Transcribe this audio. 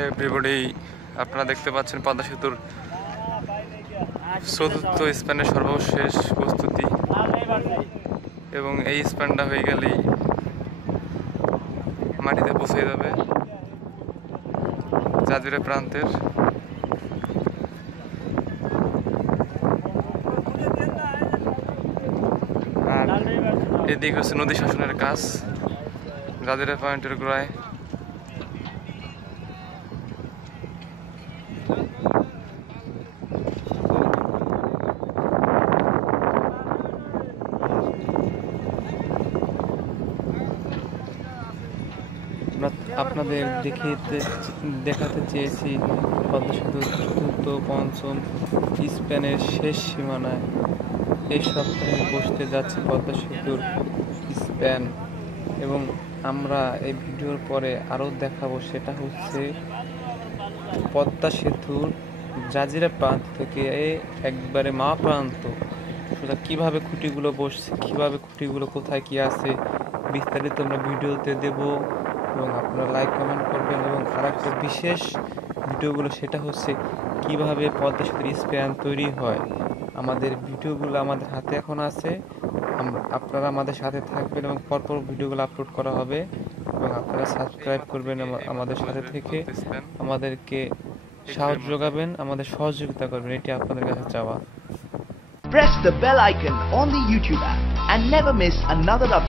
Everybody আপনারা দেখতে পাচ্ছেন পদ্মা সেতুর চতুর্থ স্প্যানের সর্বশেষ প্রস্তুতি। এবং এই স্প্যানটা হয়ে গেলেই মাটিতে পৌঁছে যাবে জাজিরা প্রান্তের। আর এদিকে হচ্ছে নদী শাসনের কাজ, জাজিরা পয়েন্টের গোড়ায়। আমরা আপনাদের দেখিতে দেখাতে চেয়েছি পদ্মা সেতুর চতুর্থ, পঞ্চম স্প্যানের শেষ সীমানায়। এই সপ্তাহে বসতে যাচ্ছে পদ্মা সেতুর স্প্যান এবং আমরা এই ভিডিওর পরে আরও দেখাবো সেটা হচ্ছে পদ্মা সেতুর জাজিরা প্রান্ত থেকে একবারে মা প্রান্ত। সোজা কীভাবে খুঁটিগুলো বসছে, কীভাবে খুঁটিগুলো কোথায় কী আছে, বিস্তারিত আমরা ভিডিওতে দেব। এবং আপনারা লাইক কমেন্ট করবেন এবং আর একটা বিশেষ ভিডিওগুলো সেটা হচ্ছে কীভাবে পদ্মা সেতুর স্প্যান তৈরি হয়। আমাদের ভিডিওগুলো আমাদের হাতে এখন আছে। আপনারা আমাদের সাথে থাকবেন এবং পরপর ভিডিওগুলো আপলোড করা হবে এবং আপনারা সাবস্ক্রাইব করবেন আমা- আমাদের সাথে থেকে। আমাদেরকে সাহায্য যোগাবেন, আমাদের সহযোগিতা করবেন, এটি আপনাদের কাছে চাওয়া। Press the bell icon on the YouTube app and never miss another update.